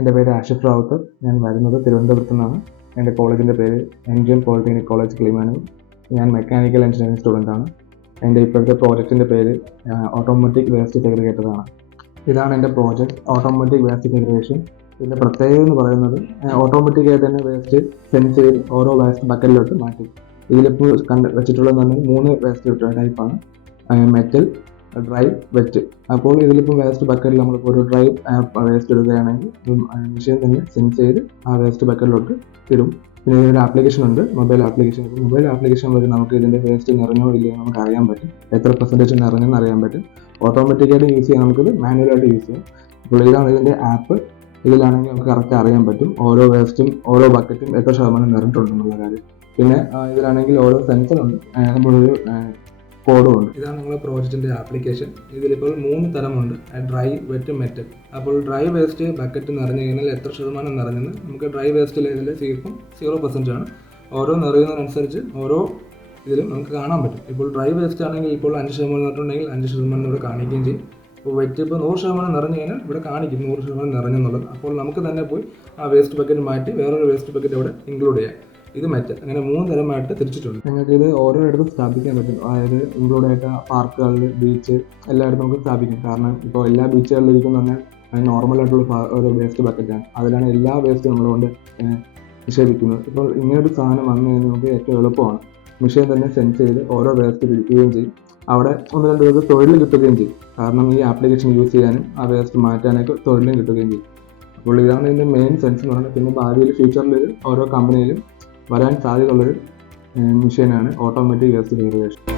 എൻ്റെ പേര് ആഷിഫ് റാവുത്തർ. ഞാൻ വരുന്നത് തിരുവനന്തപുരത്തു നിന്നാണ്. എൻ്റെ കോളേജിൻ്റെ പേര് NGM പോളിടെക്നിക് കോളേജ് കിളിമാനൂർ. ഞാൻ മെക്കാനിക്കൽ എഞ്ചിനീയറിംഗ് സ്റ്റുഡൻ്റാണ്. എൻ്റെ ഇപ്പോഴത്തെ പ്രോജക്റ്റിൻ്റെ പേര് ഓട്ടോമാറ്റിക് വേസ്റ്റ് സെഗ്രിഗേറ്റർ ആണ്. ഇതാണ് എൻ്റെ പ്രോജക്റ്റ്, ഓട്ടോമാറ്റിക് വേസ്റ്റ് സെഗ്രിഗേഷൻ. ഇതിൻ്റെ പ്രത്യേകത എന്ന് പറയുന്നത് ഓട്ടോമാറ്റിക്കായിട്ട് തന്നെ വേസ്റ്റ് സെൻസ് ചെയ്ത് ഓരോ വേസ്റ്റ് ബക്കറ്റിലോട്ട് മാറ്റി. ഇതിലിപ്പോൾ വെച്ചിട്ടുള്ളതെന്ന് പറഞ്ഞാൽ 3 വേസ്റ്റ് ടൈപ്പാണ്: മെറ്റൽ, ഡ്രൈ, വെറ്റ്. അപ്പോൾ ഇതിലിപ്പോൾ വേസ്റ്റ് ബക്കറ്റിൽ നമ്മളിപ്പോൾ ഒരു ഡ്രൈ വേസ്റ്റ് ഇടുകയാണെങ്കിൽ മെഷീൻ തന്നെ സെൻസ് ചെയ്ത് ആ വേസ്റ്റ് ബക്കറ്റിലോട്ട് ഇടും. പിന്നെ ഇതിനൊരു ആപ്ലിക്കേഷൻ ഉണ്ട്, മൊബൈൽ ആപ്ലിക്കേഷൻ വഴി നമുക്ക് ഇതിൻ്റെ വേസ്റ്റ് നിറഞ്ഞോ ഇല്ലയോ നമുക്ക് അറിയാൻ പറ്റും. എത്ര പെർസെൻറ്റേജ് നിറഞ്ഞെന്ന് അറിയാൻ പറ്റും. ഓട്ടോമാറ്റിക്കായിട്ട് യൂസ് ചെയ്യാൻ, നമുക്കിത് മാനുവലായിട്ട് യൂസ് ചെയ്യാം. അപ്പോൾ ഇതാണ് ഇതിൻ്റെ ആപ്പ്. ഇതിലാണെങ്കിൽ നമുക്ക് കറക്റ്റ് അറിയാൻ പറ്റും ഓരോ വേസ്റ്റും ഓരോ ബക്കറ്റും എത്ര ശതമാനം നിറഞ്ഞിട്ടുണ്ടെന്നുള്ള കാര്യം. പിന്നെ ഇതിലാണെങ്കിൽ ഓരോ സെൻസറുണ്ട്, നമ്മളൊരു കോഡും ഉണ്ട്. ഇതാണ് നിങ്ങളുടെ പ്രോജക്റ്റിൻ്റെ ആപ്ലിക്കേഷൻ. ഇതിലിപ്പോൾ 3 തരമുണ്ട്: ഡ്രൈ, വെറ്റ്, മെറ്റൽ. അപ്പോൾ ഡ്രൈ വേസ്റ്റ് ബക്കറ്റ് നിറഞ്ഞു കഴിഞ്ഞാൽ എത്ര ശതമാനം നിറഞ്ഞെന്ന് നമുക്ക് ഡ്രൈ വേസ്റ്റിൽ ഇതിൽ 0% ആണ്. ഓരോ നിറയുന്നതിനനുസരിച്ച് ഓരോ ഇതിലും നമുക്ക് കാണാൻ പറ്റും. ഇപ്പോൾ ഡ്രൈ വേസ്റ്റ് ആണെങ്കിൽ ഇപ്പോൾ 5% നിറഞ്ഞിട്ടുണ്ടെങ്കിൽ 5% ഇവിടെ കാണിക്കുകയും ചെയ്യും. ഇപ്പോൾ വെറ്റ് ഇപ്പോൾ 100% നിറഞ്ഞു കഴിഞ്ഞാൽ ഇവിടെ കാണിക്കും 100% നിറഞ്ഞെന്നുള്ളത്. അപ്പോൾ നമുക്ക് തന്നെ പോയി ആ വേസ്റ്റ് ബക്കറ്റ് മാറ്റി വേറൊരു വേസ്റ്റ് ബക്കറ്റ് ഇവിടെ ഇൻക്ലൂഡ് ചെയ്യാം. ഇത് മെറ്റൽ. അങ്ങനെ 3 തരമായിട്ട് തിരിച്ചിട്ടുണ്ട്. നിങ്ങൾക്ക് ഇത് ഓരോയിടത്തും സ്ഥാപിക്കാൻ പറ്റും. അതായത് ഇൻക്ലൂഡ് ആയിട്ട് പാർക്കുകളിൽ, ബീച്ച് എല്ലായിടത്തും നമുക്ക് സ്ഥാപിക്കാം. കാരണം ഇപ്പോൾ എല്ലാ ബീച്ചുകളിലും ഇരിക്കുന്ന തന്നെ നോർമലായിട്ടുള്ള ഒരു വേസ്റ്റ് ബക്കറ്റാണ്. അതിലാണ് എല്ലാ വേസ്റ്റും നമ്മളുകൊണ്ട് നിക്ഷേപിക്കുന്നത്. ഇപ്പോൾ ഇങ്ങനൊരു സാധനം വന്നു കഴിഞ്ഞാൽ നമുക്ക് ഏറ്റവും എളുപ്പമാണ്. മെഷീൻ തന്നെ സെൻസ് ചെയ്ത് ഓരോ വേസ്റ്റ് പിടിക്കുകയും ചെയ്യും. അവിടെ 1-2 പേർക്ക് തൊഴിൽ കിട്ടുകയും ചെയ്യും. കാരണം ഈ ആപ്ലിക്കേഷൻ യൂസ് ചെയ്യാനും ആ വേസ്റ്റ് മാറ്റാനൊക്കെ തൊഴിലും കിട്ടുകയും ചെയ്യും. അപ്പോൾ ഇതാണ് ഇതിൻ്റെ മെയിൻ സെൻസ് എന്ന് പറയുന്നത്. പിന്നെ ഭാവിയിൽ ഫ്യൂച്ചറിൽ ഓരോ കമ്പനിയിലും വരാൻ സാധ്യതയുള്ളൊരു മെഷീനാണ് ഓട്ടോമാറ്റിക് വേസ്റ്റ് സെഗ്രിഗേഷൻ.